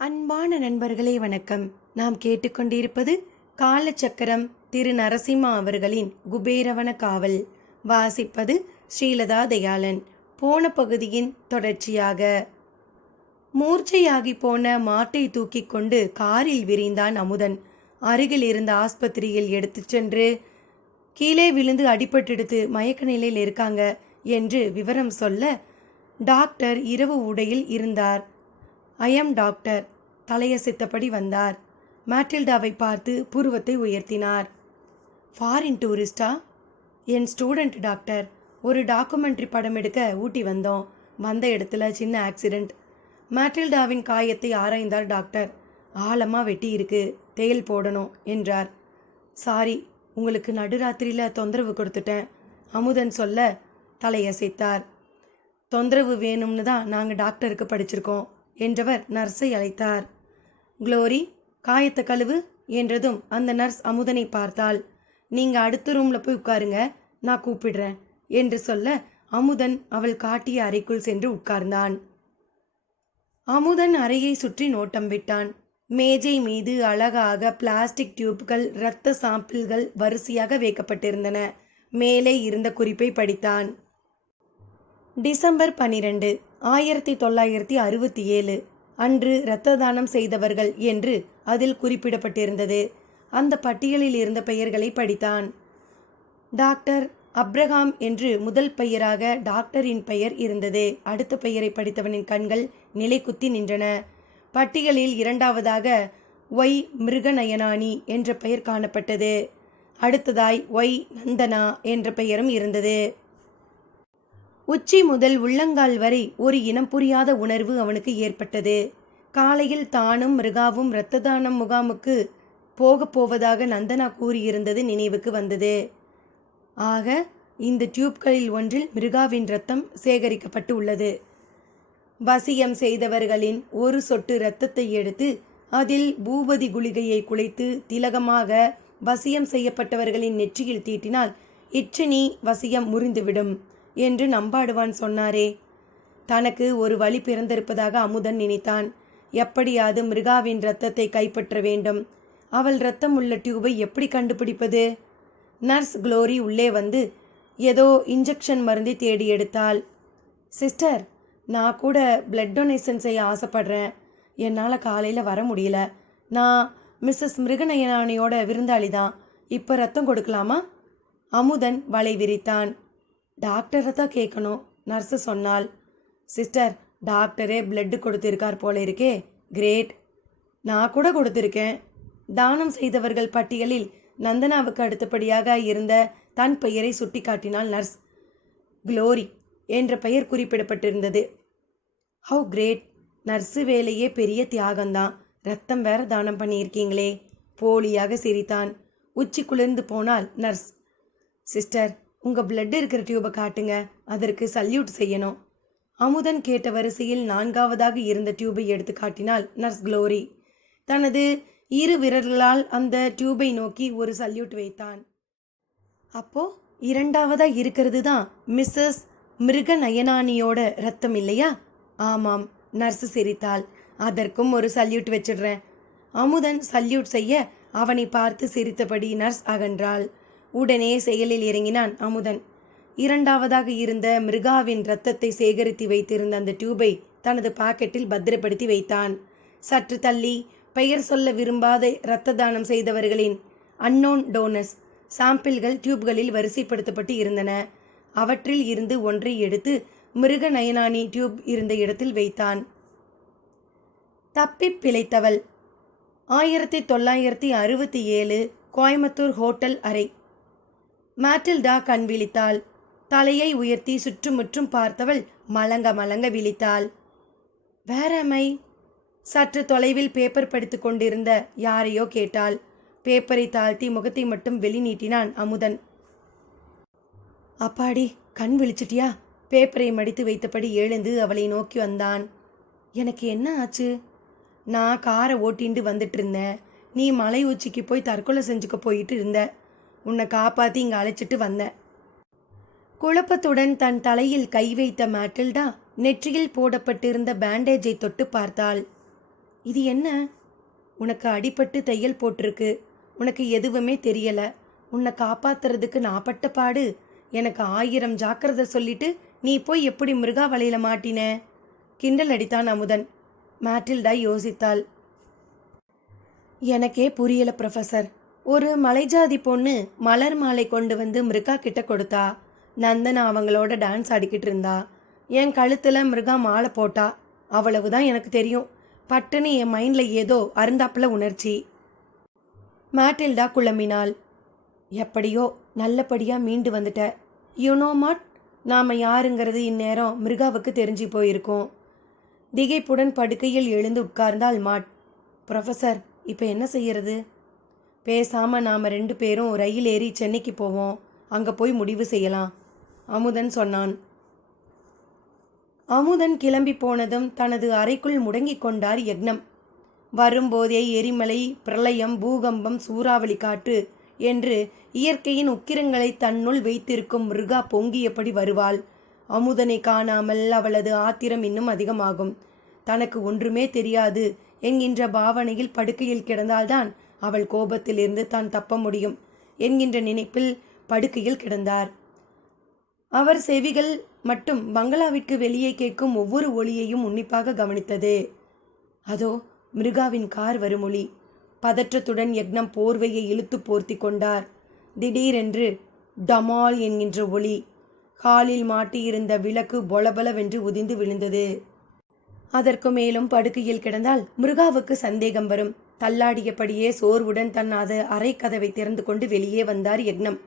அன்பான நண்பர்களே வணக்கம். நாம் கேட்டுக்கொண்டிருப்பது காலச்சக்கரம் திரு நரசிம்மா அவர்களின் குபேரவன காவல். வாசிப்பது ஸ்ரீலதா தயாளன். போன பகுதியின் தொடர்ச்சியாக. மூர்ச்சையாகி போன மாட்டை தூக்கி கொண்டு காரில் விரிந்தான் அமுதன். அருகில் இருந்த ஆஸ்பத்திரியில் எடுத்துச் சென்று கீழே விழுந்து அடிபட்டெடுத்து மயக்க நிலையில் இருக்காங்க என்று விவரம் சொல்ல, டாக்டர் இரவு உடையில் இருந்தார். ஐயம் டாக்டர் தலையசைத்தபடி வந்தார். மேட்டில்டாவை பார்த்து புருவத்தை உயர்த்தினார். ஃபாரின் டூரிஸ்டா? என் ஸ்டூடெண்ட் டாக்டர். ஒரு டாக்குமெண்ட்ரி படம் எடுக்க ஊட்டி வந்தோம். வந்த இடத்துல சின்ன ஆக்சிடெண்ட். மேட்டில்டாவின் காயத்தை ஆராய்ந்தார் டாக்டர். ஆழமாக வெட்டி இருக்கு, தேல் போடணும் என்றார். சாரி, உங்களுக்கு நடுராத்திரியில் தொந்தரவு கொடுத்துட்டேன், அமுதன் சொல்ல தலையசைத்தார். தொந்தரவு வேணும்னு தான் நாங்கள் டாக்டருக்கு படிச்சிருக்கோம் என்றவர் நர்ஸை அழைத்தார். குளோரி, காயத்தை கழுவு என்றதும் அந்த நர்ஸ் அமுதனை பார்த்தாள். நீங்கள் அடுத்த ரூமில் போய் உட்காருங்க, நான் கூப்பிடுறேன் என்று சொல்ல அமுதன் அவள் காட்டிய அறைக்குள் சென்று உட்கார்ந்தான். அமுதன் அறையை சுற்றி நோட்டம் விட்டான். மேஜை மீது அழகாக பிளாஸ்டிக் டியூப்கள், இரத்த சாம்பிள்கள் வரிசையாக வைக்கப்பட்டிருந்தன. மேலே இருந்த குறிப்பை படித்தான். டிசம்பர் 12, 1967 அன்று இரத்த தானம் செய்தவர்கள் என்று அதில் குறிப்பிடப்பட்டிருந்தது. அந்த பட்டியலில் இருந்த பெயர்களை படித்தான். டாக்டர் அப்ரஹாம் என்று முதல் பெயராக டாக்டரின் பெயர் இருந்தது. அடுத்த பெயரை படித்தவனின் கண்கள் நிலை குத்தி நின்றன. பட்டியலில் இரண்டாவதாக ஒய் மிருகநயனானி என்ற பெயர் காணப்பட்டது. அடுத்ததாய் ஒய் நந்தனா என்ற பெயரும் இருந்தது. உச்சி முதல் உள்ளங்கால் வரை ஒரு இனம் புரியாத உணர்வு அவனுக்கு ஏற்பட்டது. காலையில் தானும் மிருகாவும் இரத்த தானம் முகாமுக்கு போவதாக நந்தனா கூறியிருந்தது நினைவுக்கு வந்தது. ஆக இந்த டியூப்களில் ஒன்றில் மிருகாவின் இரத்தம் சேகரிக்கப்பட்டு உள்ளது. வசியம் செய்தவர்களின் ஒரு சொட்டு இரத்தத்தை எடுத்து அதில் பூபதி குளிகையை குழைத்து திலகமாக வசியம் செய்யப்பட்டவர்களின் நெற்றியில் தீட்டினால் இச்சனி வசியம் முறிந்துவிடும் என்று நம்பாடுவான் சொன்னாரே. தனக்கு ஒரு வழி பிறந்திருப்பதாக அமுதன் நினைத்தான். எப்படியாவது மிருகாவின் இரத்தத்தை கைப்பற்ற வேண்டும். அவள் இரத்தம் உள்ள டியூபை எப்படி கண்டுபிடிப்பது? நர்ஸ் குளோரி உள்ளே வந்து ஏதோ இன்ஜெக்ஷன் மருந்தை தேடி எடுத்தாள். சிஸ்டர், நான் கூட பிளட் டொனேஷன் செய்ய ஆசைப்படுறேன். என்னால் காலையில் வர முடியல. நான் மிஸ்ஸஸ் மிருகநயனானியோட விருந்தாளி தான். இப்போ ரத்தம் கொடுக்கலாமா? அமுதன் வலை விரித்தான். டாக்டரை தான் கேட்கணும், நர்ஸு சொன்னாள். சிஸ்டர், டாக்டரே பிளட்டு கொடுத்திருக்கார் போல இருக்கே. கிரேட். நான் கூட கொடுத்திருக்கேன். தானம் செய்தவர்கள் பட்டியலில் நந்தனாவுக்கு அடுத்தபடியாக இருந்த தன் பெயரை சுட்டி காட்டினாள் நர்ஸ். குளோரி என்ற பெயர் குறிப்பிடப்பட்டிருந்தது. How great. நர்ஸு வேலையே பெரிய தியாகம்தான். ரத்தம் வேற தானம் பண்ணியிருக்கீங்களே. போலியாக சிரித்தான். உச்சி குளிர்ந்து போனால் நர்ஸ். சிஸ்டர், உங்கள் பிளட் இருக்கிற டியூபை காட்டுங்க, அதற்கு சல்யூட் செய்யணும். அமுதன் கேட்ட வரிசையில் 4ஆவதாக இருந்த டியூபை எடுத்து காட்டினாள் நர்ஸ் குளோரி. தனது இரு விரல்களால் அந்த டியூபை நோக்கி ஒரு சல்யூட் வைத்தான். அப்போ 2ஆவதாக இருக்கிறது தான் மிஸ்ஸஸ் மிருகநயனானியோட ரத்தம் இல்லையா? ஆமாம், நர்ஸு சிரித்தாள். அதற்கும் ஒரு சல்யூட் வச்சிடுறேன். அமுதன் சல்யூட் செய்ய அவனை பார்த்து சிரித்தபடி நர்ஸ் அகன்றாள். உடனே செயலில் இறங்கினான் அமுதன். 2ஆவதாக இருந்த மிருகாவின் இரத்தத்தை சேகரித்து வைத்திருந்த அந்த டியூபை தனது பாக்கெட்டில் பத்திரப்படுத்தி வைத்தான். சற்று தள்ளி பெயர் சொல்ல விரும்பாத இரத்த தானம் செய்தவர்களின் அன்னோன் டோனர்ஸ் சாம்பிள்கள் டியூப்களில் வரிசைப்படுத்தப்பட்டு இருந்தன. அவற்றில் இருந்து ஒன்றை எடுத்து மிருகநயனானி டியூப் இருந்த இடத்தில் வைத்தான். தப்பி பிழைத்தவள். 1967 கோயம்புத்தூர் ஹோட்டல் அறை. மேட்டில்டா கண் விழித்தாள். தலையை உயர்த்தி சுற்றுமுற்றும் பார்த்தவள் மலங்க மலங்க விழித்தாள். வேறமை? சற்று தொலைவில் பேப்பர் படித்து கொண்டிருந்த யாரையோ கேட்டாள். பேப்பரை தாழ்த்தி முகத்தை மட்டும் வெளி நீட்டினான் அமுதன். அப்பாடி, கண் விழிச்சிட்டியா? பேப்பரை மடித்து வைத்தபடி எழுந்து அவளை நோக்கி வந்தான். எனக்கு என்ன ஆச்சு? நான் காரை ஓட்டிண்டு வந்துட்டு இருந்தேன். நீ மலை உச்சிக்கு போய் தற்கொலை செஞ்சுக்க போயிட்டு இருந்த. உன்னை காப்பாற்றி இங்கே அழைச்சிட்டு வந்தேன். குழப்பத்துடன் தன் தலையில் கை வைத்த மேட்டில்டா நெற்றியில் போடப்பட்டிருந்த பேண்டேஜை தொட்டு பார்த்தாள். இது என்ன? உனக்கு அடிபட்டு தையல் போட்டிருக்கு. உனக்கு எதுவுமே தெரியல. உன்னை காப்பாத்துறதுக்கு நான் பட்ட பாடு. எனக்கு 1000 ஜாக்கிரதை சொல்லிட்டு நீ போய் எப்படி மிருகா வலையில மாட்டின? கிண்டல் அடித்தான் அமுதன். மேட்டில்டா யோசித்தாள். எனக்கே புரியல ப்ரொஃபஸர். ஒரு மலைஜாதி பொண்ணு மலர் மாலை கொண்டு வந்து மிருகா கிட்ட கொடுத்தா. நந்தனா அவங்களோட டான்ஸ் ஆடிக்கிட்டு இருந்தா. என் கழுத்தில் மிருகா மாலை போட்டா. அவ்வளவுதான் எனக்கு தெரியும். பட்டுன்னு என் மைண்டில் ஏதோ அருந்தாப்புல உணர்ச்சி. மேட்டில்டா குழம்பினாள். எப்படியோ நல்லபடியாக மீண்டு வந்துட்ட. யூனோ மாட், நாம் யாருங்கிறது இந்நேரம் மிருகாவுக்கு தெரிஞ்சு போயிருக்கோம். திகைப்புடன் படுக்கையில் எழுந்து உட்கார்ந்தாள் மாட். ப்ரொஃபஸர், இப்போ என்ன செய்யறது? பேசாமல் நாம் 2 பேரும் ரயில் ஏறி சென்னைக்கு போவோம். அங்கே போய் முடிவு செய்யலாம், அமுதன் சொன்னான். அமுதன் கிளம்பி போனதும் தனது அறைக்குள் முடங்கிக் கொண்டார் யக்னம். வரும்போதே எரிமலை, பிரளயம், பூகம்பம், சூறாவளி காற்று என்று இயற்கையின் உக்கிரங்களை தன்னுள் வைத்திருக்கும் மிருகா பொங்கியபடி வருவாள். அமுதனை காணாமல் அவளது ஆத்திரம் இன்னும் அதிகமாகும். தனக்கு ஒன்றுமே தெரியாது என்கின்ற பாவனையில் படுக்கையில் கிடந்தால்தான் அவள் கோபத்திலிருந்து தான் தப்ப முடியும் என்கின்ற நினைப்பில் படுக்கையில் கிடந்தார். அவர் செவிகள் மட்டும் பங்களாவிற்கு வெளியே கேட்கும் ஒவ்வொரு ஒலியையும் உன்னிப்பாக கவனித்தது. அதோ மிருகாவின் கார் வரும் ஒலி. பதற்றத்துடன் யக்னம் போர்வையை இழுத்து போர்த்தி கொண்டார். திடீரென்று டமால் என்கின்ற ஒலி. காலில் மாட்டியிருந்த விளக்கு பொலபலவென்று உதிர்ந்து விழுந்தது. அதற்கு மேலும் படுக்கையில் கிடந்தால் மிருகாவுக்கு சந்தேகம் வரும். தள்ளாடியபடியே சோர்வுடன் தன் அறை கதவை திறந்து கொண்டு வெளியே வந்தார் யக்னம்.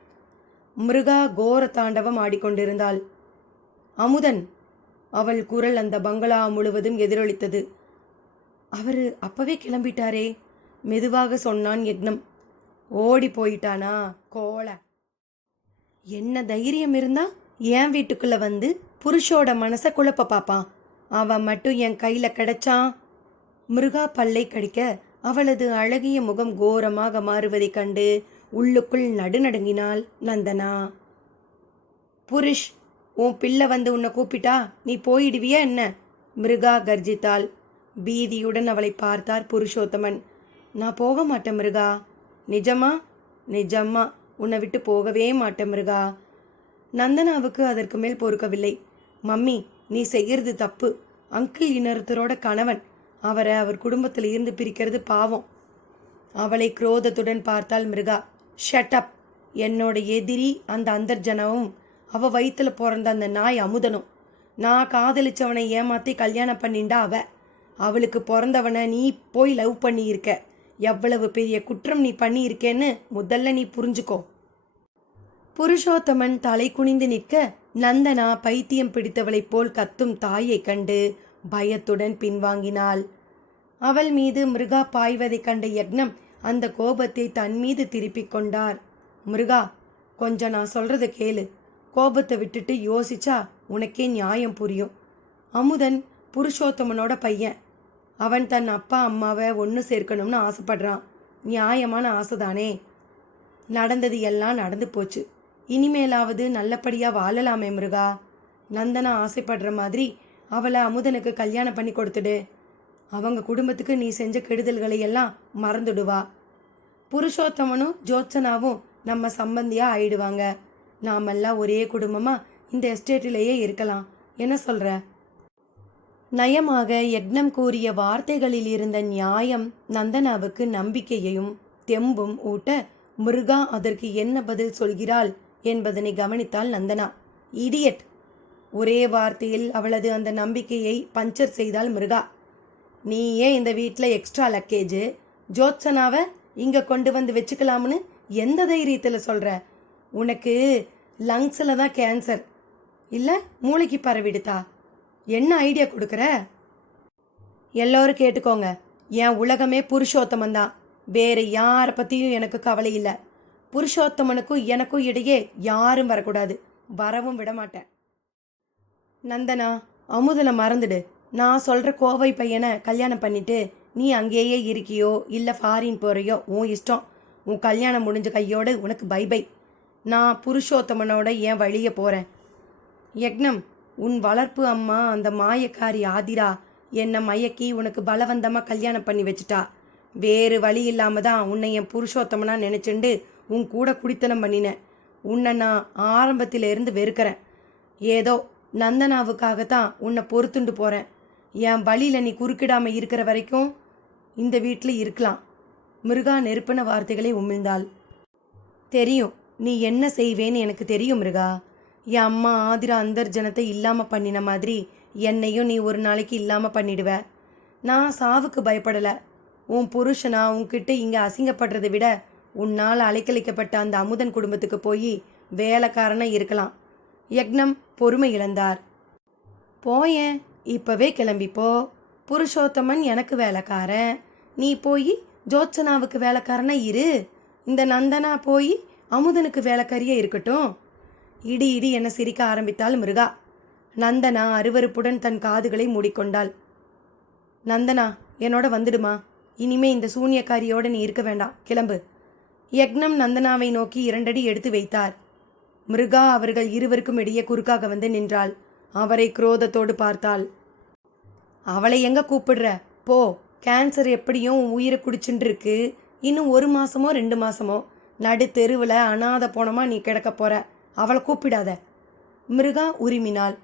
மிருகா கோர தாண்டவம் ஆடிக்கொண்டிருந்தாள். அமுதன், அவள் குரல் அந்த பங்களா முழுவதும் எதிரொலித்தது. அவரு அப்பவே கிளம்பிட்டாரே, மெதுவாக சொன்னான் யக்னம். ஓடி போயிட்டானா கோல? என்ன தைரியம் இருந்தா என் வீட்டுக்குள்ள வந்து புருஷோட மனசை குழப்ப பாப்பான். அவன் மட்டும் என் கையில கிடைச்சான். மிருகா பல்லை கடிக்க அவளது அழகிய முகம் கோரமாக மாறுவதைக் கண்டு உள்ளுக்குள் நடுநடுங்கினாள் நந்தனா. புருஷ், உன் பிள்ளை வந்து உன்னை கூப்பிட்டா நீ போயிடுவியா என்ன? மிருகா கர்ஜித்தாள். பீதியுடன் அவளை பார்த்தார் புருஷோத்தமன். நான் போக மாட்டேன் மிருகா. நிஜமா? நிஜமா உன்னை விட்டு போகவே மாட்டேன் மிருகா. நந்தனாவுக்கு அதற்கு மேல் பொறுக்கவில்லை. மம்மி, நீ செய்யறது தப்பு. அங்கிள் இன்னொருத்தரோட கணவன். அவரை அவர் குடும்பத்தில் இருந்து பிரிக்கிறது பாவம். அவளை குரோதத்துடன் பார்த்தாள் மிருகா. Shut up. என்னோட எதிரி அந்த அந்தர்ஜனமும் அவ வயிற்றுல பிறந்த அந்த நாய் அமுதனும். நான் காதலிச்சவனை ஏமாத்தி கல்யாணம் பண்ணிண்டா அவளுக்கு பிறந்தவனை நீ போய் லவ் பண்ணியிருக்க. எவ்வளவு பெரிய குற்றம் நீ பண்ணியிருக்கேன்னு முதல்ல நீ புரிஞ்சுக்கோ. புருஷோத்தமன் தலை குனிந்து நிற்க நந்தனா பைத்தியம் பிடித்தவளைப் போல் கத்தும் தாயை கண்டு பயத்துடன் பின்வாங்கினாள். அவள் மீது மிருகா பாய்வதைக் கண்ட யக்னம் அந்த கோபத்தை தன் மீது திருப்பிக் கொண்டார். மிருகா, கொஞ்சம் நான் சொல்றத கேளு. கோபத்தை விட்டுட்டு யோசிச்சா உனக்கே நியாயம் புரியும். அமுதன் புருஷோத்தமனோட பையன். அவன் தன் அப்பா அம்மாவை ஒன்று சேர்க்கணும்னு ஆசைப்படுறான். நியாயமான ஆசைதானே. நடந்தது எல்லாம் நடந்து போச்சு. இனிமேலாவது நல்லபடியாக வாழலாமே மிருகா. நந்தனா ஆசைப்படுற மாதிரி அவளை அமுதனுக்கு கல்யாணம் பண்ணி கொடுத்துடு. அவங்க குடும்பத்துக்கு நீ செஞ்ச கெடுதல்களை எல்லாம் மறந்துடுவா. புருஷோத்தமனும் ஜோத்சனாவும் நம்ம சம்பந்தியாக ஆயிடுவாங்க. நாமெல்லாம் ஒரே குடும்பமாக இந்த எஸ்டேட்டிலேயே இருக்கலாம். என்ன சொல்கிற? நயமாக யக்னம் கூறிய வார்த்தைகளில் இருந்த நியாயம் நந்தனாவுக்கு நம்பிக்கையையும் தெம்பும் ஊட்ட மிருகா அதற்கு என்ன பதில் சொல்கிறாள் என்பதனை கவனித்தாள் நந்தனா. இடியட்! ஒரே வார்த்தையில் அவளது அந்த நம்பிக்கையை பஞ்சர் செய்தாள் மிருகா. நீயே இந்த வீட்டில் எக்ஸ்ட்ரா லக்கேஜு, ஜோத்சனாவை இங்கே கொண்டு வந்து வச்சுக்கலாம்னு எந்த தைரியத்தில் சொல்கிற? உனக்கு லங்ஸில் தான் கேன்சர் இல்லை மூளைக்கு பரவிடுதா? என்ன ஐடியா கொடுக்குற? எல்லோரும் கேட்டுக்கோங்க. என் உலகமே புருஷோத்தமன் தான். வேறு யாரை பற்றியும் எனக்கு கவலை இல்லை. புருஷோத்தமனுக்கும் எனக்கும் இடையே யாரும் வரக்கூடாது. வரவும் விட மாட்டேன். நந்தனா, அமுதனை மறந்துடு. நான் சொல்கிற கோவை பையனை கல்யாணம் பண்ணிட்டு நீ அங்கேயே இருக்கியோ இல்லை ஃபாரின் போகிறையோ உன் இஷ்டம். உன் கல்யாணம் முடிஞ்ச கையோடு உனக்கு பை பை. நான் புருஷோத்தமனோட என் வழியே போகிறேன். யக்னம், உன் வளர்ப்பு அம்மா அந்த மாயக்காரி ஆதிரா என்னை மயக்கி உனக்கு பலவந்தமாக கல்யாணம் பண்ணி வச்சுட்டா. வேறு வழி இல்லாமல் தான் உன்னை என் புருஷோத்தமனா நினச்சிண்டு உன் கூட குடித்தனம் பண்ணினேன். உன்னை நான் ஆரம்பத்திலேருந்து வெறுக்கிறேன். ஏதோ நந்தனாவுக்காகத்தான் உன்னை பொறுத்துண்டு போகிறேன். என் வழியில் நீ குறுக்கிடாமல் இருக்கிற வரைக்கும் இந்த வீட்டில் இருக்கலாம். மிருகா நெருப்பின வார்த்தைகளை உமிழ்ந்தாள். தெரியும், நீ என்ன செய்வேன்னு எனக்கு தெரியும் மிருகா. என் அம்மா ஆதிரா அந்தர்ஜனத்தை இல்லாமல் பண்ணின மாதிரி என்னையும் நீ ஒரு நாளைக்கு இல்லாமல் பண்ணிடுவ. நான் சாவுக்கு பயப்படலை. உன் புருஷனா உன்கிட்ட இங்கே அசிங்கப்படுறதை விட உன்னால் அலைக்கழிக்கப்பட்ட அந்த அமுதன் குடும்பத்துக்கு போய் வேலைக்காரனா இருக்கலாம். யக்னம் பொறுமை இழந்தார். போயேன், இப்போவே கிளம்பிப்போ. புருஷோத்தமன் எனக்கு வேலைக்காரன், நீ போய் ஜோத்சனாவுக்கு வேலைக்காரனா இரு. இந்த நந்தனா போய் அமுதனுக்கு வேலைக்காரியே இருக்கட்டும். இடி இடி என சிரிக்க ஆரம்பித்தாள் மிருகா. நந்தனா அருவருப்புடன் தன் காதுகளை மூடிக்கொண்டாள். நந்தனா, என்னோட வந்துடுமா. இனிமே இந்த சூனியக்காரியோட நீ இருக்க வேண்டாம், கிளம்பு. யக்னம் நந்தனாவை நோக்கி 2 அடி எடுத்து வைத்தார். மிருகா அவர்கள் இருவருக்கும் இடையே குறுக்காக வந்து நின்றாள். அவரை குரோதத்தோடு பார்த்தாள். அவளை எங்க கூப்பிடுற? போ. கேன்சர் எப்படியும் உன் உயிரை குடிச்சுட்டு இருக்கு. இன்னும் 1 மாசமோ 2 மாசமோ நடு தெருவில் அனாத போனமா நீ கிடக்க போற. அவளை கூப்பிடாத. மிருகா உரிமினாள்.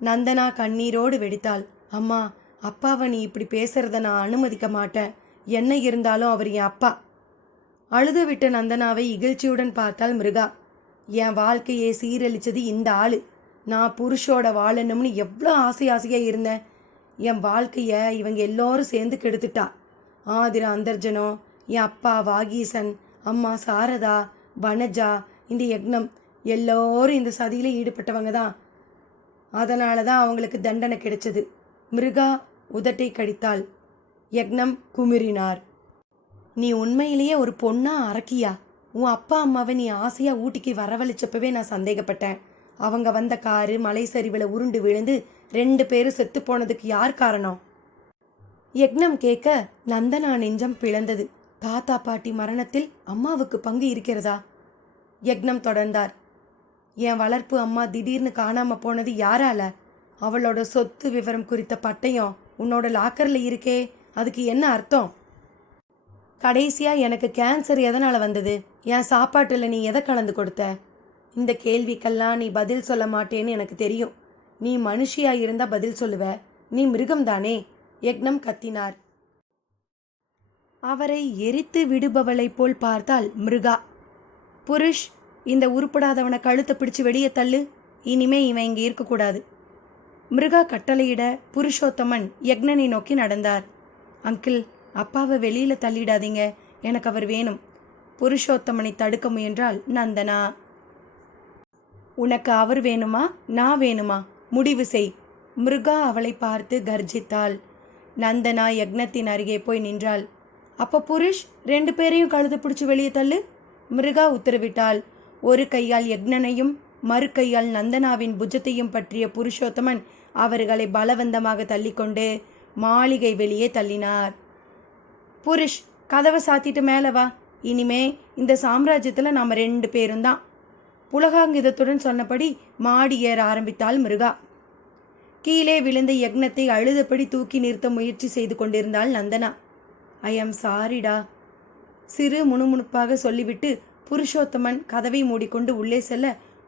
நந்தனா கண்ணீரோடு வெடித்தாள். அம்மா, அப்பாவை நீ இப்படி பேசுறத நான் அனுமதிக்க மாட்டேன். என்ன இருந்தாலும் அவர் என் அப்பா. அழுது விட்ட நந்தனாவை இகழ்ச்சியுடன் பார்த்தாள் மிருகா. என் வாழ்க்கையை சீரழிச்சது இந்த ஆளு. நான் புருஷோட வாழணும்னு எவ்வளோ ஆசையாக இருந்தேன். என் வாழ்க்கையை இவங்க எல்லோரும் சேர்ந்து கெடுத்துட்டா. ஆதிரா அந்தர்ஜனம், என் அப்பா வாகீசன், அம்மா சாரதா, வனஜா, இந்த யக்னம் எல்லோரும் இந்த சதியில் ஈடுபட்டவங்க தான். அதனால தான் அவங்களுக்கு தண்டனை கிடைச்சது. மிருகா உதட்டை கடித்தாள். யக்னம் குமிறினார். நீ உண்மையிலேயே ஒரு பொண்ணா அரக்கியா? உன் அப்பா அம்மாவை நீ ஆசையாக ஊட்டிக்கு வரவழைச்சப்பவே நான் சந்தேகப்பட்டேன். அவங்க வந்த காரு மலை சரிவில் உருண்டு விழுந்து 2 பேரும் செத்து போனதுக்கு யார் காரணம்? யக்னம் கேட்க நந்தனா நெஞ்சம் பிளந்தது. தாத்தா பாட்டி மரணத்தில் அம்மாவுக்கு பங்கு இருக்கிறதா? யக்னம் தொடர்ந்தார். என் வளர்ப்பு அம்மா திடீர்னு காணாமல் போனது யாரால? அவளோட சொத்து விவரம் குறித்த பட்டயம் உன்னோட லாக்கரில் இருக்கே, அதுக்கு என்ன அர்த்தம்? கடைசியாக எனக்கு கேன்சர் எதனால் வந்தது? என் சாப்பாட்டில் நீ எதை கலந்து கொடுத்த? இந்த கேள்விக்கெல்லாம் நீ பதில் சொல்ல மாட்டேன்னு எனக்கு தெரியும். நீ மனுஷியாக இருந்தால் பதில் சொல்லுவ, நீ மிருகம்தானே? யக்னம் கத்தினார். அவரை எரித்து விடுபவளைப் போல் பார்த்தாள் மிருகா. புருஷ், இந்த உருப்படாதவனை கழுத்தை பிடிச்சு வெளியே தள்ளு. இனிமே இவன் இங்கே இருக்கக்கூடாது. மிருகா கட்டளையிட புருஷோத்தமன் யக்னனை நோக்கி நடந்தார். அங்கிள், அப்பாவை வெளியில் தள்ளிடாதீங்க, எனக்கு அவர் வேணும். புருஷோத்தமனை தடுக்க முயன்றாள் நந்தனா. உனக்கு அவர் வேணுமா, நான் வேணுமா? முடிவு செய். மிருகா அவளை பார்த்து கர்ஜித்தாள். நந்தனா யக்னத்தின் அருகே போய் நின்றாள். அப்போ புருஷ், 2 பேரையும் கழுத்து பிடிச்சி வெளியே தள்ளு. மிருகா உத்தரவிட்டாள். ஒரு கையால் யக்னனையும் மறு கையால் நந்தனாவின் புஜத்தையும் பற்றிய புருஷோத்தமன் அவர்களை பலவந்தமாக தள்ளிக்கொண்டு மாளிகை வெளியே தள்ளினார். புருஷ், கதவை சாத்திட்டு மேலே வா. இனிமே இந்த சாம்ராஜ்யத்தில் நாம் 2 பேரும் தான். புலகாங்கிதத்துடன் சொன்னபடி மாடி ஏற ஆரம்பித்தாள் மிருகா. கீழே விழுந்த யக்னத்தை அழுதபடி தூக்கி நிறுத்த முயற்சி செய்து கொண்டிருந்தாள் நந்தனா. ஐ ஆம் சாரிடா, சிறு முணுமுணுப்பாக சொல்லிவிட்டு புருஷோத்தமன் கதவை மூடிக்கொண்டு உள்ளே செல்ல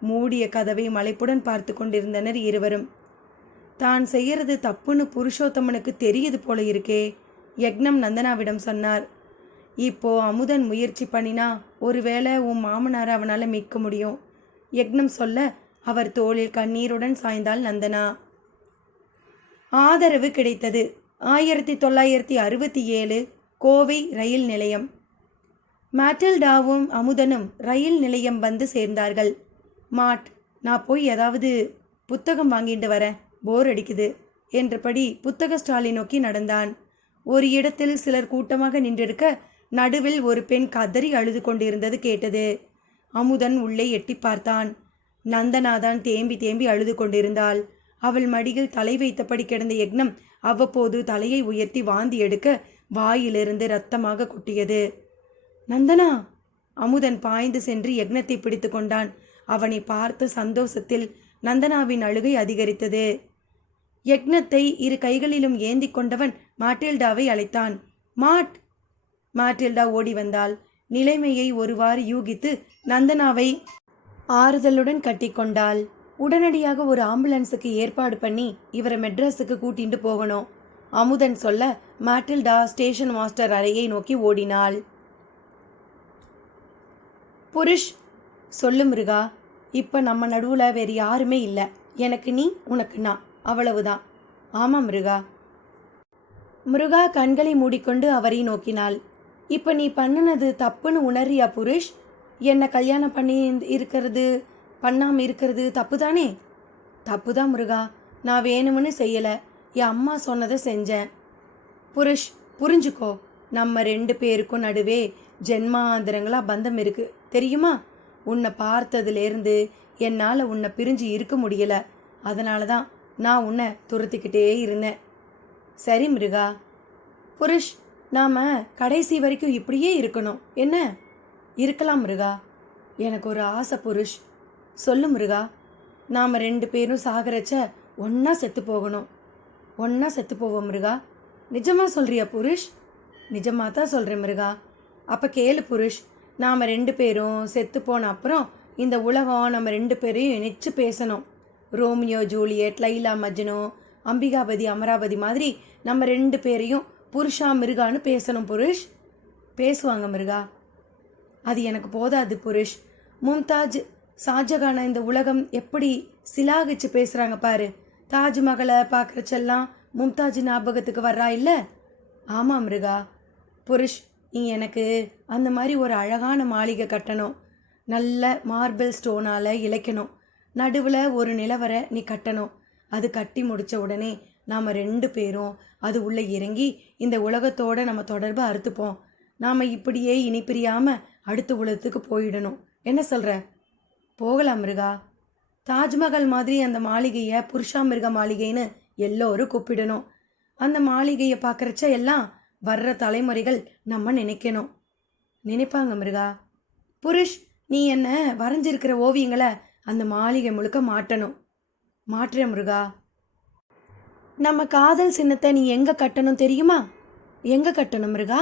மூடிய கதவை மலைப்புடன் பார்த்து கொண்டிருந்தனர் இருவரும். தான் செய்யறது தப்புன்னு புருஷோத்தமனுக்கு தெரியுது போல இருக்கே, யக்னம் நந்தனாவிடம் சொன்னார். இப்போ அமுதன் முயற்சி பண்ணினா ஒருவேளை உன் மாமனாரை அவனால் மீட்க முடியும். யக்னம் சொல்ல அவர் தோளில் கண்ணீருடன் சாய்ந்தாள் நந்தனா. ஆதரவு கிடைத்தது. 1967 கோவை ரயில் நிலையம். மேட்டில்டாவும் அமுதனும் ரயில் நிலையம் வந்து சேர்ந்தார்கள். மாட், நான் போய் ஏதாவது புத்தகம் வாங்கிட்டு வரேன், போர் அடிக்குது என்றபடி புத்தக ஸ்டாலை நோக்கி நடந்தான். ஒரு இடத்தில் சிலர் கூட்டமாக நின்றிருக்க நடுவில் ஒரு பெண் கதறி அழுது கொண்டிருந்தது கேட்டது. அமுதன் உள்ளே எட்டி பார்த்தான். நந்தனாதான் தேம்பி தேம்பி அழுது கொண்டிருந்தாள். அவள் மடியில் தலை வைத்தபடி கிடந்த யக்னம் அவ்வப்போது தலையை உயர்த்தி வாந்தி எடுக்க வாயிலிருந்து இரத்தமாக கொட்டியது. நந்தனா! அமுதன் பாய்ந்து சென்று யக்னத்தை பிடித்து கொண்டான். அவனை பார்த்த சந்தோஷத்தில் நந்தனாவின் அழுகை அதிகரித்தது. யக்னத்தை இரு கைகளிலும் ஏந்தி கொண்டவன் மாட்டில்டாவை அழைத்தான். மாட்! மாட்டில்டா ஓடி வந்தாள். நிலைமையை ஒருவாறு யூகித்து நந்தனாவை ஆறுதலுடன் கட்டிக்கொண்டாள். உடனடியாக ஒரு ஆம்புலன்ஸுக்கு ஏற்பாடு பண்ணி இவரை மெட்ராஸுக்கு கூட்டிட்டு போகணும். அமுதன் சொல்ல மாட்டில்டா ஸ்டேஷன் மாஸ்டர் அறையை நோக்கி ஓடினாள். புருஷ், சொல்லு மிருகா. இப்போ நம்ம நடுவில் வேறு யாருமே இல்லை. எனக்கு நீ, உனக்கு நான், அவ்வளவுதான். ஆமாம் மிருகா. மிருகா கண்களை மூடிக்கொண்டு அவரை நோக்கினாள். இப்போ நீ பண்ணினது தப்புன்னு உணர்றியா புருஷ்? என்னை கல்யாணம் பண்ணி பண்ணாமல் இருக்கிறது தப்பு தானே? தப்பு தான் மிருகா. நான் வேணும்னு செய்யலை. என் அம்மா சொன்னதை செஞ்சேன். புருஷ், புரிஞ்சுக்கோ. நம்ம 2 பேருக்கும் நடுவே ஜென்மாந்திரங்களாக பந்தம் இருக்கு, தெரியுமா? உன்னை பார்த்ததுலேருந்து என்னால் உன்னை பிரிஞ்சு இருக்க முடியலை. அதனால தான் நான் உன்னை துரத்திக்கிட்டே இருந்தேன். சரி மிருகா. புருஷ், நாம் கடைசி வரைக்கும் இப்படியே இருக்கணும், என்ன? இருக்கலாம் மிருகா. எனக்கு ஒரு ஆசை புருஷ். சொல்லு மிருகா. நாம் 2 பேரும் சாகரச்ச ஒன்றா செத்து போகணும். ஒன்றா செத்து போவோம் மிருகா. நிஜமாக சொல்கிறியா புருஷ்? நிஜமாக தான் சொல்கிறேன் மிருகா. அப்போ கேளு புருஷ். நாம் 2 பேரும் செத்து போன அப்புறம் இந்த உலகம் நம்ம 2 பேரையும் இணைச்சு பேசணும். ரோமியோ ஜூலியட், லைலா மஜ்னு, அம்பிகாபதி அமராவதி மாதிரி நம்ம 2 பேரையும் புருஷா மிருகான்னு பேசணும் புருஷ். பேசுவாங்க மிருகா. அது எனக்கு போதாது புருஷ். மும்தாஜ், ஷாஜகானை இந்த உலகம் எப்படி சிலாகிச்சு பேசுகிறாங்க பாரு. தாஜ்மஹலை பார்க்குறச்செல்லாம் மும்தாஜ் ஞாபகத்துக்கு வர்றா இல்லை? ஆமாம் மிருகா. புருஷ், நீ எனக்கு அந்த மாதிரி ஒரு அழகான மாளிகை கட்டணும். நல்ல மார்பிள் ஸ்டோனால் இழைக்கணும். நடுவில் ஒரு நிலவரை நீ கட்டணும். அது கட்டி முடித்த உடனே நாம் 2 பேரும் அது உள்ளே இறங்கி இந்த உலகத்தோடு நம்ம தொடர்பை அறுத்துப்போம். நாம் இப்படியே இனி பிரியாமல் அடுத்த உலகத்துக்கு போயிடணும். என்ன சொல்கிற? போகலாம் மிருகா. தாஜ்மஹால் மாதிரி அந்த மாளிகையை புருஷா மிருக மாளிகைன்னு எல்லோரும் கூப்பிடணும். அந்த மாளிகையை பார்க்குறச்ச எல்லாம் வர்ற தலைமுறைகள் நம்ம நினைக்கணும். நினைப்பாங்க மிருகா. புருஷ், நீ என்ன வரைஞ்சிருக்கிற ஓவியங்களை அந்த மாளிகை முழுக்க மாட்டணும். மாற்றுற மிருகா. நம்ம காதல் சின்னத்தை நீ எங்கே கட்டணும் தெரியுமா? எங்கே கட்டணும் மிருகா?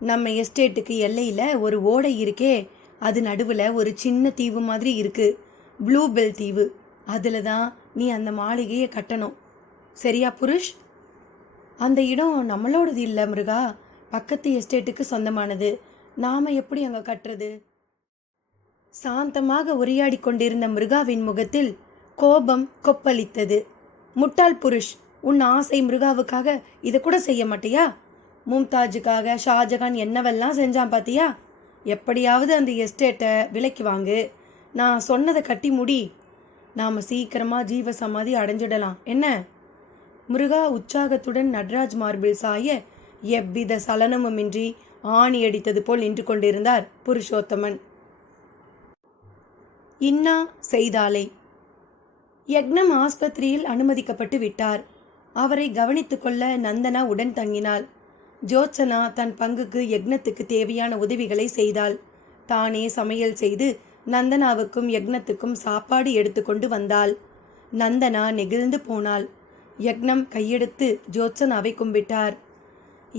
நம்ம எஸ்டேட்டுக்கு எல்லையில் ஒரு ஓடை இருக்கே, அது நடுவில் ஒரு சின்ன தீவு மாதிரி இருக்குது, ப்ளூ பெல் தீவு. அதில் தான் நீ அந்த மாளிகையை கட்டணும். சரியா புருஷ்? அந்த இடம் நம்மளோடது இல்லை மிருகா. பக்கத்து எஸ்டேட்டுக்கு சொந்தமானது. நாம் எப்படி அங்கே கட்டுறது? சாந்தமாக உரையாடி கொண்டிருந்த மிருகாவின் முகத்தில் கோபம் கொப்பளித்தது. முட்டாள் புருஷ், உன் ஆசை மிருகாவுக்காக இதை கூட செய்ய மாட்டியா? மும்தாஜுக்காக ஷாஜகான் என்னவெல்லாம் செஞ்சான் பார்த்தியா? எப்படியாவது அந்த எஸ்டேட்டை விலைக்கு வாங்கு. நான் சொன்னதை கட்டி முடி. நாம் சீக்கிரமாக ஜீவ சமாதி அடைஞ்சிடலாம், என்ன? மிருகா உற்சாகத்துடன் நட்ராஜ் மார்பிள் சாய எவ்வித சலனமுமின்றி ஆணி அடித்தது போல் நின்று கொண்டிருந்தார் புருஷோத்தமன். இன்னா செய்தாலை. யக்னம் ஆஸ்பத்திரியில் அனுமதிக்கப்பட்டு விட்டார். அவரை கவனித்து கொள்ள நந்தனா உடன் தங்கினாள். ஜோத்சனா தன் பங்குக்கு யக்னத்துக்கு தேவையான உதவிகளை செய்தாள். தானே சமையல் செய்து நந்தனாவுக்கும் யக்னத்துக்கும் சாப்பாடு எடுத்துக்கொண்டு வந்தாள். நந்தனா நெகிழ்ந்து போனாள். யக்னம் கையெடுத்து ஜோத்சனாவை கும்பிட்டார்.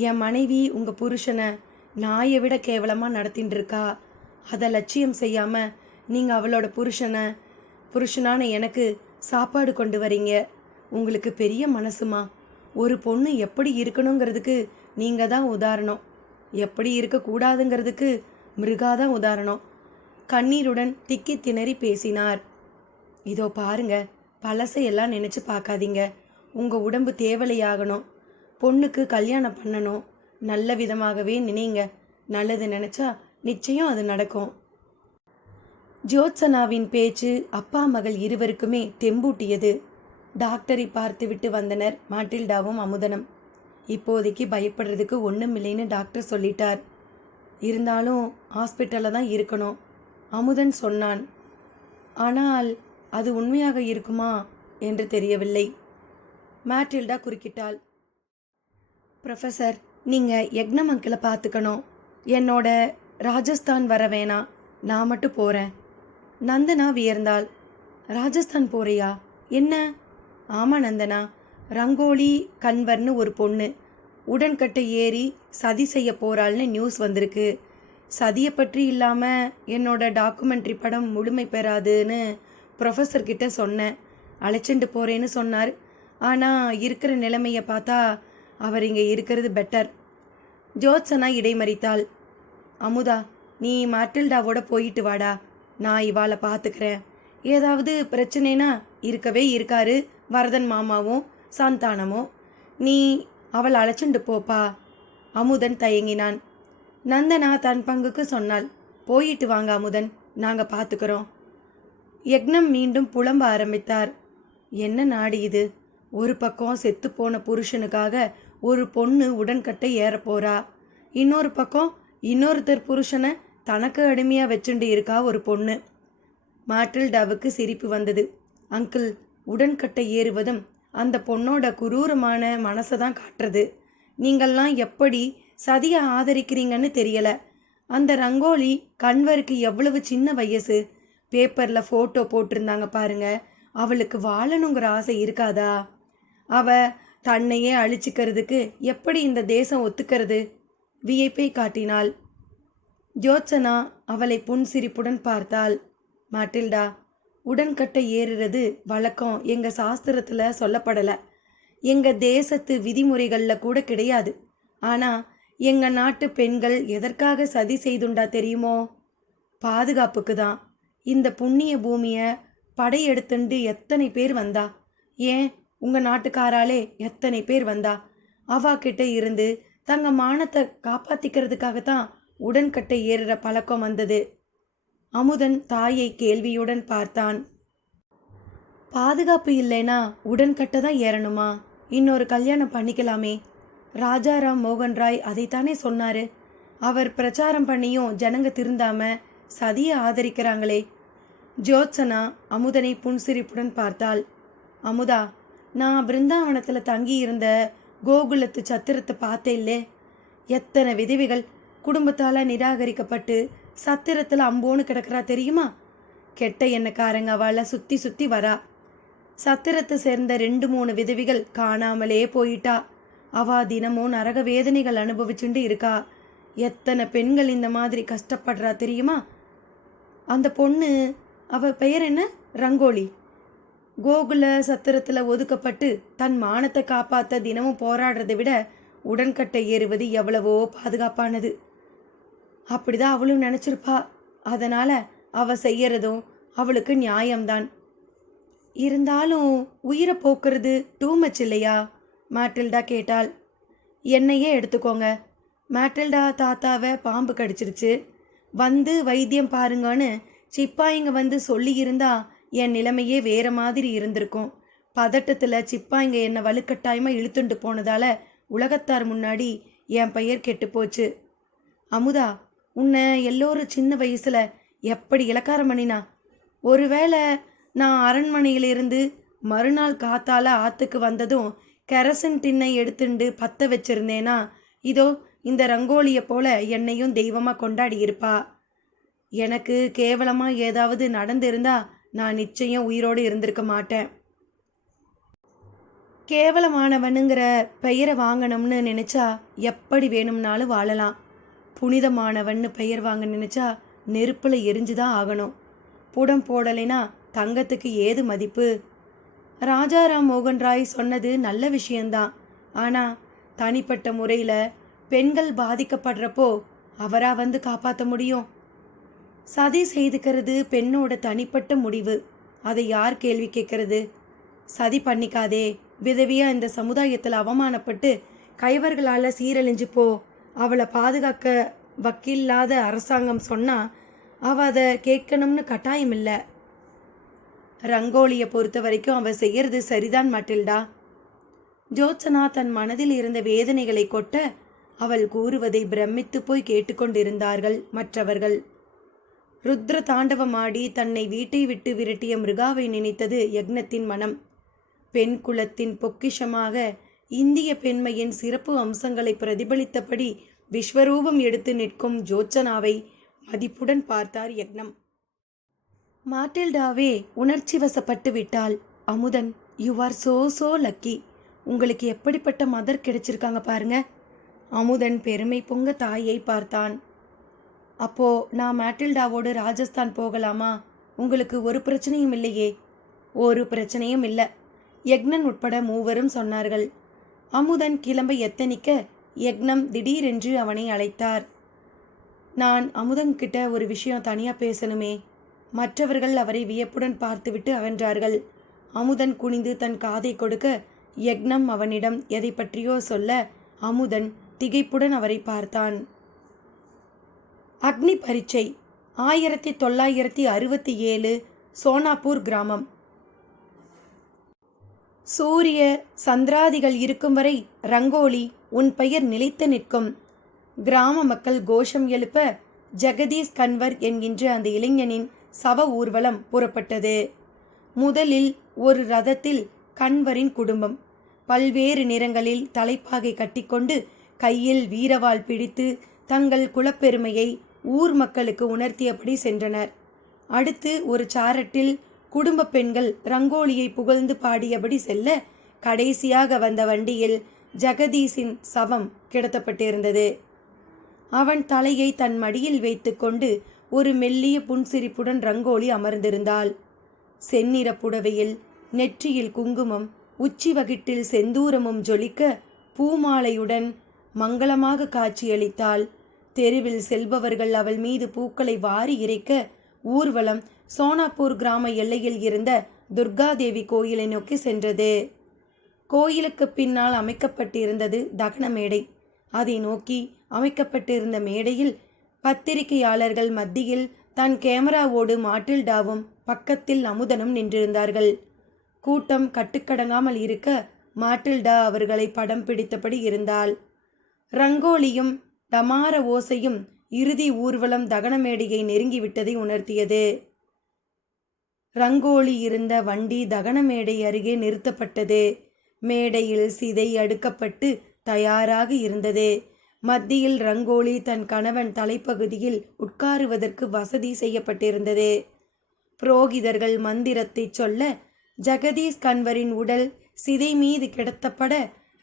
என் மனைவி உங்கள் புருஷனை நாயை விட கேவலமாக நடத்தின்னு இருக்கா. அதை லட்சியம் செய்யாமல் நீங்கள் அவளோட புருஷனான எனக்கு சாப்பாடு கொண்டு வரீங்க. உங்களுக்கு பெரிய மனசுமா. ஒரு பொண்ணு எப்படி இருக்கணுங்கிறதுக்கு நீங்கள் தான் உதாரணம். எப்படி இருக்கக்கூடாதுங்கிறதுக்கு மிருகாதான் உதாரணம். கண்ணீருடன் திக்கி திணறி பேசினார். இதோ பாருங்க, பழசையெல்லாம் நினச்சி பார்க்காதீங்க. உங்கள் உடம்பு தேவலையாகணும். பொண்ணுக்கு கல்யாணம் பண்ணணும். நல்ல விதமாகவே நினைங்க. நல்லது நினச்சா நிச்சயம் அது நடக்கும். ஜோத்சனாவின் பேச்சு அப்பா மகள் இருவருக்குமே தெம்பூட்டியது. டாக்டரை பார்த்துவிட்டு வந்தனர் மாட்டில்டாவும் அமுதனும். இப்போதைக்கு பயப்படுறதுக்கு ஒன்றும் இல்லைன்னு டாக்டர் சொல்லிட்டார். இருந்தாலும் ஹாஸ்பிட்டலில் தான் இருக்கணும் அமுதன் சொன்னான். ஆனால் அது உண்மையாக இருக்குமா என்று தெரியவில்லை. மாட்டில்டா குறுக்கிட்டாள். ப்ரொஃபஸர், நீங்கள் யக்னம் அங்கிளை பார்த்துக்கணும். என்னோட ராஜஸ்தான் வர வேணாம், நான் மட்டும் போகிறேன். நந்தனா வியர்ந்தாள். ராஜஸ்தான் போறியா? என்ன? ஆமாம் நந்தனா, ரங்கோலி கன்வர்னு ஒரு பொண்ணு உடன்கட்டை ஏறி சதி செய்ய போறாள்னு நியூஸ் வந்திருக்கு. சதியை பற்றி இல்லாமல் என்னோட டாக்குமெண்ட்ரி படம் முழுமை பெறாதுன்னு ப்ரொஃபஸர் கிட்ட சொன்னேன். அழைச்சிட்டு போகிறேன்னு சொன்னார். ஆனால் இருக்கிற நிலைமையை பார்த்தா அவர் இங்கே இருக்கிறது பெட்டர். ஜோத்சனா இடைமறித்தாள். அமுதா, நீ மாட்டில்டாவோட போயிட்டு வாடா, நான் இவாளை பார்த்துக்கிறேன். ஏதாவது பிரச்சனைனா இருக்கவே இருக்காரு வரதன் மாமாவும் சந்தானமும். நீ அவள் அழைச்சிண்டு போப்பா. அமுதன் தயங்கினான். நந்தனா தன் பங்குக்கு சொன்னாள். போயிட்டு வாங்க அமுதன், நாங்கள் பார்த்துக்கிறோம். யக்னம் மீண்டும் புலம்ப ஆரம்பித்தார். என்ன நாடு இது? ஒரு பக்கம் செத்துப்போன புருஷனுக்காக ஒரு பொண்ணு உடன்கட்டை ஏற போறா, இன்னொரு பக்கம் இன்னொருத்தர் புருஷனை தனக்கு அடிமையாக வச்சுண்டு இருக்கா ஒரு பொண்ணு. மாட்டில்டாவுக்கு சிரிப்பு வந்தது. அங்கிள், உடன்கட்டை ஏறுவதும் அந்த பொண்ணோட குரூரமான மனசை தான் காட்டுறது. நீங்கள்லாம் எப்படி சதியை ஆதரிக்கிறீங்கன்னு தெரியல. அந்த ரங்கோலி கன்வருக்கு எவ்வளவு சின்ன வயசு. பேப்பரில் ஃபோட்டோ போட்டிருந்தாங்க பாருங்க. அவளுக்கு வாழணுங்கிற ஆசை இருக்காதா? அவ தன்னையே அழிச்சிக்கிறதுக்கு எப்படி இந்த தேசம் ஒத்துக்கிறது? வியப்பை காட்டினாள். ஜோத்சனா அவளை புன்சிரிப்புடன் பார்த்தாள். மாட்டில்டா, உடன்கட்டை ஏறுறது வழக்கம் எங்கள் சாஸ்திரத்தில் சொல்லப்படலை. எங்கள் தேசத்து விதிமுறைகளில் கூட கிடையாது. ஆனால் எங்கள் நாட்டு பெண்கள் எதற்காக சதி செய்துண்டா தெரியுமோ? பாதுகாப்புக்கு தான். இந்த புண்ணிய பூமியை படையெடுத்துண்டு எத்தனை பேர் வந்தா? ஏன் உங்கள் நாட்டுக்காராலே எத்தனை பேர் வந்தா? அவாக்கிட்ட இருந்து தங்க மானத்தை காப்பாற்றிக்கிறதுக்காகத்தான் உடன்கட்டை ஏறுற பழக்கம் வந்தது. அமுதன் தாயை கேள்வியுடன் பார்த்தான். பாதுகாப்பு இல்லைனா உடன்கட்டை தான் ஏறணுமா? இன்னொரு கல்யாணம் பண்ணிக்கலாமே. ராஜாராம் மோகன் ராய் அதைத்தானே சொன்னாரு. அவர் பிரச்சாரம் பண்ணியும் ஜனங்க திருந்தாம சதியை ஆதரிக்கிறாங்களே. ஜோத்சனா அமுதனை புன்சிரிப்புடன் பார்த்தாள். அமுதா, நான் பிருந்தாவனத்தில் தங்கி இருந்த கோகுலத்து சத்திரத்தை பார்த்தேல்லே. எத்தனை விதவிகள் குடும்பத்தால் நிராகரிக்கப்பட்டு சத்திரத்தில் அம்போன்னு கிடக்கிறா தெரியுமா? கெட்ட எண்ணக்காரங்க அவளை சுற்றி சுற்றி வரா. சத்திரத்தை சேர்ந்த 2-3 விதவிகள் காணாமலே போயிட்டா. அவா தினமும் நரக வேதனைகள் அனுபவிச்சுண்டு இருக்கா. எத்தனை பெண்கள் இந்த மாதிரி கஷ்டப்படுறா தெரியுமா? அந்த பொண்ணு, அவ பெயர் என்ன? ரங்கோலி. கோகுல சத்திரத்தில் ஒதுக்கப்பட்டு தன் மானத்தை காப்பாற்ற தினமும் போராடுறதை விட உடன்கட்டை ஏறுவது எவ்வளவோ பாதுகாப்பானது. அப்படிதான் அவளும் நினச்சிருப்பா. அதனால் அவ செய்யறதும் அவளுக்கு நியாயம்தான். இருந்தாலும் உயிரை போக்குறது டூ மச் இல்லையா? மாட்டில்டா கேட்டாள். என்னையே எடுத்துக்கோங்க. மாட்டில்டா தாத்தாவை பாம்பு கடிச்சிருச்சு, வந்து வைத்தியம் பாருங்கன்னு சிப்பாயிங்க வந்து சொல்லியிருந்தா என் நிலைமையே வேற மாதிரி இருந்திருக்கும். பதட்டத்தில் சிப்பாயிங்க என்னை வலுக்கட்டாயமாக இழுத்துண்டு போனதால உலகத்தார் முன்னாடி என் பெயர் கெட்டு போச்சு. அமுதா, உன்னை எல்லோரும் சின்ன வயசில் எப்படி இலக்காரம் பண்ணினா? ஒருவேளை நான் அரண்மனையிலிருந்து மறுநாள் காத்தால ஆற்றுக்கு வந்ததும் கெரசின் டின்னை எடுத்துண்டு பற்ற வச்சிருந்தேனா, இதோ இந்த ரங்கோலியை போல என்னையும் தெய்வமாக கொண்டாடி இருப்பா. எனக்கு கேவலமாக ஏதாவது நடந்திருந்தா நான் நிச்சயம் உயிரோடு இருந்திருக்க மாட்டேன். கேவலமானவனுங்கிற பெயரை வாங்கணும்னு நினச்சா எப்படி வேணும்னாலும் வாழலாம். புனிதமானவன்னு பெயர் வாங்க நினச்சா நெருப்பில் எரிஞ்சுதான் ஆகணும். புடம் போடலைனா தங்கத்துக்கு ஏது மதிப்பு? ராஜாராம் மோகன் ராய் சொன்னது நல்ல விஷயந்தான். ஆனால் தனிப்பட்ட முறையில் பெண்கள் பாதிக்கப்படுறப்போ அவரா வந்து காப்பாற்ற முடியும்? சதி செய்துக்கிறது பெண்ணோட தனிப்பட்ட முடிவு. அதை யார் கேள்வி கேட்கறது? சதி பண்ணிக்காதே, விதவியா இந்த சமுதாயத்தில் அவமானப்பட்டு கைவர்களால் சீரழிஞ்சு போ, அவளை பாதுகாக்க வக்கில்லாத அரசாங்கம் சொன்னால் அவள் அதை கேட்கணும்னு கட்டாயம் இல்லை. ரங்கோலியை பொறுத்த வரைக்கும் அவள் செய்யறது சரிதான் மாட்டில்டா. ஜோத்சனா தன் மனதில் இருந்த வேதனைகளை கொட்ட அவள் கூறுவதை பிரமித்து போய் கேட்டுக்கொண்டிருந்தார்கள் மற்றவர்கள். ருத்ர தாண்டவமாடி தன்னை வீட்டை விட்டு விரட்டிய மிருகாவை நினைத்தது யக்னத்தின் மனம். பெண் குலத்தின் பொக்கிஷமாக இந்திய பெண்மையின் சிறப்பு அம்சங்களை பிரதிபலித்தபடி விஸ்வரூபம் எடுத்து நிற்கும் ஜோத்சனாவை மதிப்புடன் பார்த்தார் யக்னம். மாட்டில்டாவே உணர்ச்சி வசப்பட்டு விட்டாள். Amudhan, you are so lucky. உங்களுக்கு எப்படிப்பட்ட மதர் கிடைச்சிருக்காங்க பாருங்க. அமுதன் பெருமை பொங்க தாயை பார்த்தான். அப்போ நான் மேட்டில்டாவோடு ராஜஸ்தான் போகலாமா? உங்களுக்கு ஒரு பிரச்சனையும் இல்லையே? ஒரு பிரச்சனையும் இல்லை, யக்னன் உட்பட மூவரும் சொன்னார்கள். அமுதன் கிளம்ப எத்தனிக்க யக்னம் திடீரென்று அவனை அழைத்தார். நான் அமுதன்கிட்ட ஒரு விஷயம் தனியாக பேசணுமே. மற்றவர்கள் அவரை வியப்புடன் பார்த்துவிட்டு அகன்றார்கள். அமுதன் குனிந்து தன் காதை கொடுக்க யக்னம் அவனிடம் எதை பற்றியோ சொல்ல அமுதன் திகைப்புடன் அவரை பார்த்தான். அக்னி பரீட்சை 1967 சோனாப்பூர் கிராமம். சூரிய சந்திராதிகள் இருக்கும் வரை ரங்கோலி உன் பெயர் நிலைத்து நிற்கும். கிராம மக்கள் கோஷம் எழுப்ப ஜெகதீஷ் கன்வர் என்கின்ற அந்த இளைஞனின் சவ ஊர்வலம் புறப்பட்டது. முதலில் ஒரு ரதத்தில் கன்வரின் குடும்பம் பல்வேறு நிறங்களில் தலைப்பாகை கட்டிக்கொண்டு கையில் வீரவாள் பிடித்து தங்கள் குலப்பெருமையை ஊர் மக்களுக்கு உணர்த்தியபடி சென்றனர். அடுத்து ஒரு சாரட்டில் குடும்ப பெண்கள் ரங்கோலியை புகழ்ந்து பாடியபடி செல்ல, கடைசியாக வந்த வண்டியில் ஜெகதீஷின் சவம் கிடத்தப்பட்டிருந்தது. அவன் தலையை தன் மடியில் வைத்துக்கொண்டு ஒரு மெல்லிய புன்சிரிப்புடன் ரங்கோலி அமர்ந்திருந்தாள். செந்நிற புடவையில் நெற்றியில் குங்குமம், உச்சி வகிட்டில் செந்தூரமும் ஜொலிக்க பூமாலையுடன் மங்களமாக காட்சியளித்தாள். தெருவில் செல்பவர்கள் அவள் மீது பூக்களை வாரி இறைக்க ஊர்வலம் சோனாப்பூர் கிராம எல்லையில் இருந்த துர்காதேவி கோயிலை நோக்கி சென்றது. கோயிலுக்கு பின்னால் அமைக்கப்பட்டிருந்தது தகன மேடை. அதை நோக்கி அமைக்கப்பட்டிருந்த மேடையில் பத்திரிகையாளர்கள் மத்தியில் தன் கேமராவோடு மாட்டில்டாவும் பக்கத்தில் அமுதனும் நின்றிருந்தார்கள். கூட்டம் கட்டுக்கடங்காமல் இருக்க மாட்டில்டா அவர்களை படம் பிடித்தபடி இருந்தாள். ரங்கோலியும் டமார ஓசையும் இறுதி ஊர்வலம் தகனமேடையை நெருங்கிவிட்டதை உணர்த்தியது. ரங்கோலி இருந்த வண்டி தகனமேடை அருகே நிறுத்தப்பட்டது. மேடையில் சிதை அடுக்கப்பட்டு தயாராக இருந்தது. மத்தியில் ரங்கோலி தன் கணவன் தலைப்பகுதியில் உட்காருவதற்கு வசதி செய்யப்பட்டிருந்தது. புரோகிதர்கள் மந்திரத்தை சொல்ல ஜெகதீஷ் கன்வரின் உடல் சிதை மீது கிடத்தப்பட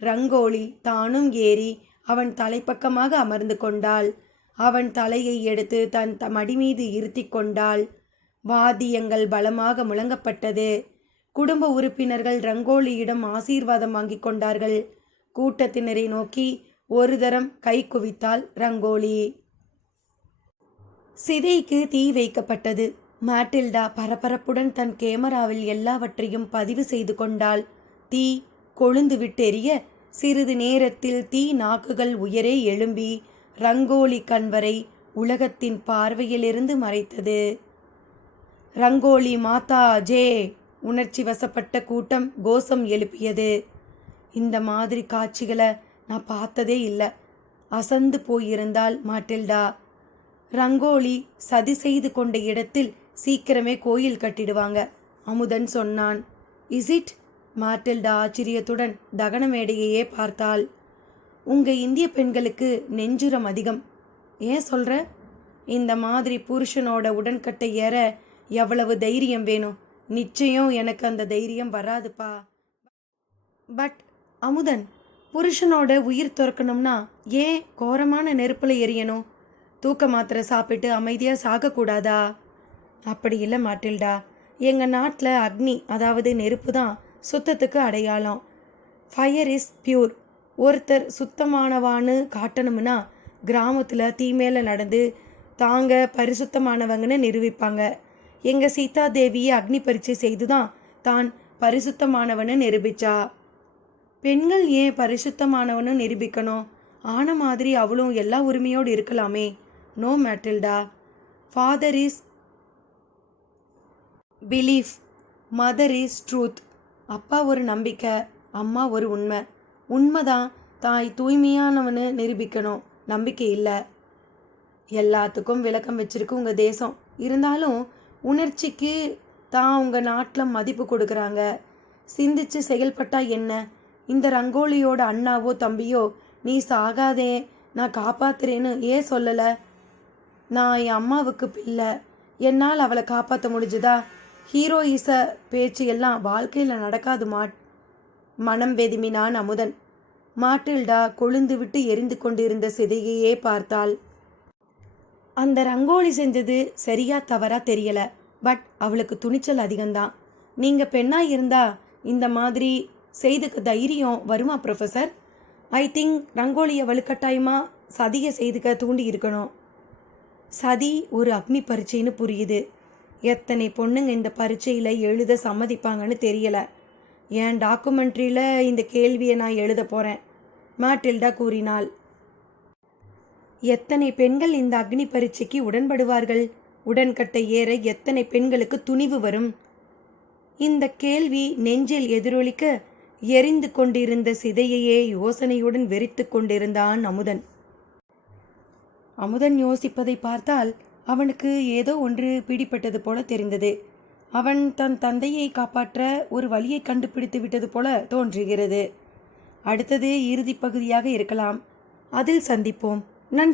ரங்கோலி தானும் ஏறி அவன் தலைப்பக்கமாக அமர்ந்து கொண்டாள். அவன் தலையை எடுத்து தன் மடி மீது இருத்தி கொண்டாள். வாத்தியங்கள் பலமாக முழங்கப்பட்டது. குடும்ப உறுப்பினர்கள் ரங்கோலியிடம் ஆசீர்வாதம் வாங்கிக் கொண்டார்கள். கூட்டத்தினரை நோக்கி ஒரு தரம் கை குவித்தாள் ரங்கோலி. சிதைக்கு தீ வைக்கப்பட்டது. மாட்டில்டா பரபரப்புடன் தன் கேமராவில் எல்லாவற்றையும் பதிவு செய்து கொண்டாள். தீ கொழுந்து விட்டெறிய சிறிது நேரத்தில் தீ நாக்குகள் உயரே எழும்பி ரங்கோலி கன்வரை உலகத்தின் பார்வையிலிருந்து மறைத்தது. ரங்கோலி மாதா ஜே! உணர்ச்சி வசப்பட்ட கூட்டம் கோஷம் எழுப்பியது. இந்த மாதிரி காட்சிகளை நான் பார்த்ததே இல்லை. அசந்து போயிருந்தாள் மாட்டில்டா. ரங்கோலி சதி செய்து கொண்ட இடத்தில் சீக்கிரமே கோயில் கட்டிடுவாங்க, அமுதன் சொன்னான். Is it? மாட்டில்டா ஆச்சரியத்துடன் தகன மேடையையே பார்த்தாள். உங்க இந்திய பெண்களுக்கு நெஞ்சுரம் அதிகம். ஏன் சொல்ற? இந்த மாதிரி புருஷனோட உடன்கட்டை ஏற எவ்வளவு தைரியம் வேணும்? நிச்சயம் எனக்கு அந்த தைரியம் வராதுப்பா. பட் அமுதன், புருஷனோட உயிர் துறக்கணும்னா ஏன் கோரமான நெருப்புல எரியணும்? தூக்க மாத்திரை சாப்பிட்டு அமைதியாக சாகக்கூடாதா? அப்படி இல்லை மாட்டில்டா. எங்கள் நாட்டில் அக்னி, அதாவது நெருப்பு தான் சுத்தத்துக்கு அடையாளம். Fire is pure. ஒருத்தர் சுத்தமானவான்னு காட்டணும்னா கிராமத்தில் தீ மேலே நடந்து தாங்க பரிசுத்தமானவங்கன்னு நிரூபிப்பாங்க. எங்கள் சீதா தேவியை அக்னி பரீட்சை செய்து தான் பரிசுத்தமானவன்னு நிரூபிச்சா. பெண்கள் ஏன் பரிசுத்தமானவனு நிரூபிக்கணும்? ஆன மாதிரி அவளும் எல்லா உரிமையோடு இருக்கலாமே. No Matilda. Father is belief, mother is truth. அப்பா ஒரு நம்பிக்கை, அம்மா ஒரு உண்மை. உண்மைதான் தாய் தூய்மையானவனு நிரூபிக்கணும், நம்பிக்கை இல்லை. எல்லாத்துக்கும் விளக்கம் வச்சிருக்கு உங்கள் தேசம். இருந்தாலும் உணர்ச்சிக்கு தான் உங்கள் நாட்டில் மதிப்பு கொடுக்குறாங்க. சிந்திச்சு செயல்பட்டா என்ன? இந்த ரங்கோலியோட அண்ணாவோ தம்பியோ நீ சாகாதே, நான் காப்பாத்துறேன்னு ஏன் சொல்லலை? நான் என் அம்மாவுக்கு பிள்ளை, என்னால் அவளை காப்பாற்ற முடிஞ்சுதா? ஹீரோயிச பேச்சு எல்லாம் வாழ்க்கையில் நடக்காது மனம் வெதுமினான் அமுதன். மாட்டில்டா கொழுந்துவிட்டு எரிந்து கொண்டிருந்த சிதையையே பார்த்தாள். அந்த ரங்கோலி செஞ்சது சரியா தவறா தெரியல. பட் அவளுக்கு துணிச்சல் அதிகம்தான். நீங்க பெண்ணா இருந்தா இந்த மாதிரி செய்துக்க தைரியம் வருமா ப்ரொஃபஸர்? ஐ திங்க் ரங்கோலியை வலுக்கட்டாயமா சதியை செய்துக்க தூண்டி இருக்கணும். சதி ஒரு அக்னி பரீட்சைன்னு புரியுது. எத்தனை பொண்ணுங்க இந்த பரீட்சையில் எழுத சம்மதிப்பாங்கன்னு தெரியல. என் டாக்குமெண்ட்ரியில் இந்த கேள்வியை நான் எழுத போகிறேன், மாட்டில்டா கூறினாள். எத்தனை பெண்கள் இந்த அக்னி பரீட்சைக்கு உடன்படுவார்கள்? உடன்கட்டை ஏற எத்தனை பெண்களுக்கு துணிவு வரும்? இந்த கேள்வி நெஞ்சில் எதிரொலிக்க எரிந்து கொண்டிருந்த சிதையையே யோசனையுடன் வெறித்து கொண்டிருந்தான் அமுதன். அமுதன் யோசிப்பதை பார்த்தால் அவனுக்கு ஏதோ ஒன்று பிடிப்பட்டது போல தெரிந்தது. அவன் தன் தந்தையை காப்பாற்ற ஒரு வழியை கண்டுபிடித்து விட்டது போல தோன்றுகிறது. அடுத்தது இறுதி பகுதியாக இருக்கலாம். அதில் சந்திப்போம். நன்றி.